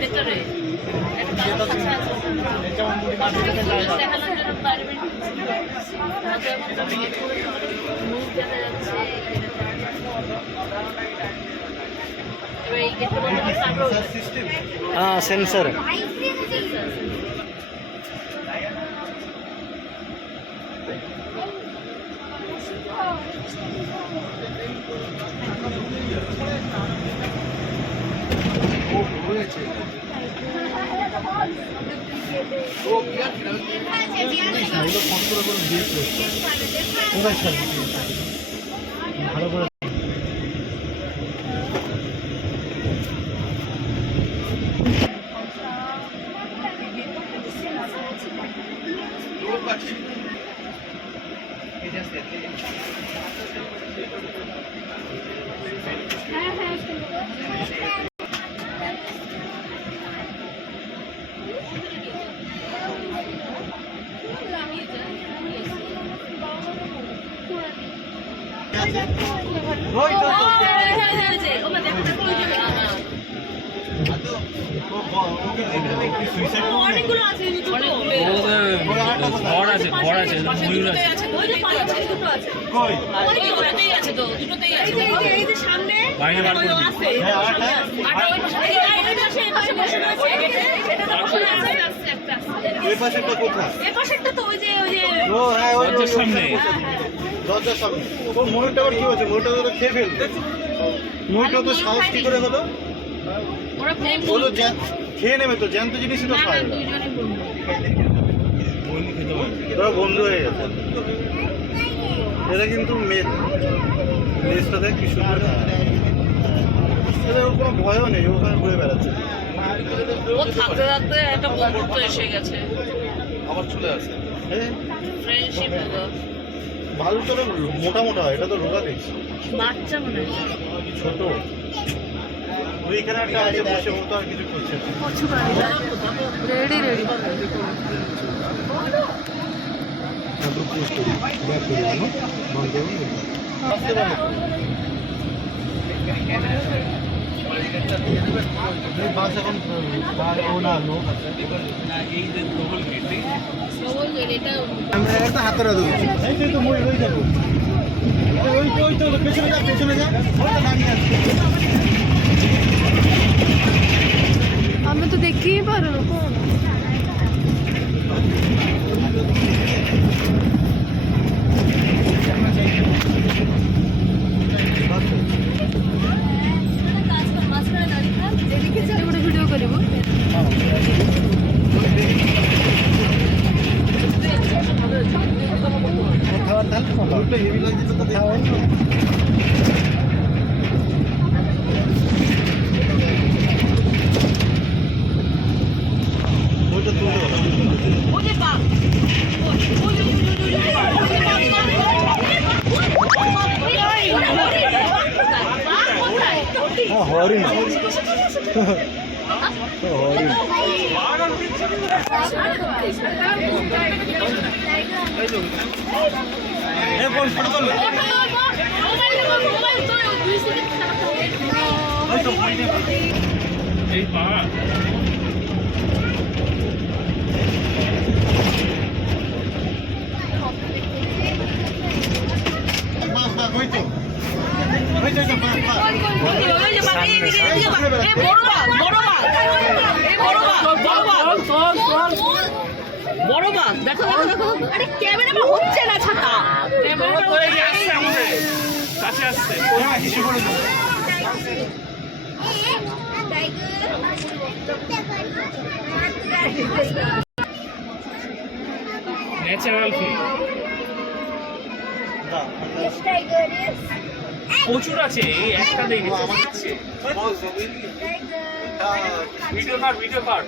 ভেতরে সেন্সর ভালো করে ঘর আছে ময়ূর আছে দরজার সামনে ওর ময়ূরটা আবার কি হয়েছে? ময়ূরটা তো খেয়ে ফেলবে। ময়ূরটা তো সাহস কি করে হলো? ও তো খেয়ে নেবে তো, জ্যান্ত জিনিসই তো খায়। ওরা বন্ধু হয়ে গেছে। এরা কিন্তু মেয়ে লেজটা দেখ কি সুন্দর। এদের ওর কোনো ভয়ও নেই, ওখানে ঘুরে বেড়াচ্ছে। ও থাকতে থাকতে একটা বন্ধুত্ব এসে গেছে, আবার চলে আসে। ফ্রেন্ডশিপ। ভালো তো মোটা মোটা হয়, এটা তো রোগা দেখছি। বাচ্চা মনে হয় ছোট। ওই এখানে একটা আছে বসে, ও তো আর কিছু করছে না। রেডি রেডি বাস এখন ও না লোক আছে হাতরা দেবো এই তো মই হয়ে যাবো। ওই তো পেছনে যা, পেছনে যা, দাঁড়িয়ে আছে। আমি তো দেখতেই পারো ভিডিও করব। হেভি লাগছে তো খাওয়া হরিণ হরিণ এই পা বড় বাঘ দেখো দেখো দেখো। আরে ক্যামেরা হচ্ছে না ছাতা, আসছে আমাদের কাছে আসছে। ন্যাচারাল ফিল প্রচুর আছে, এই একটা দেখে ভিডিও কার্ড ভিডিও কার্ড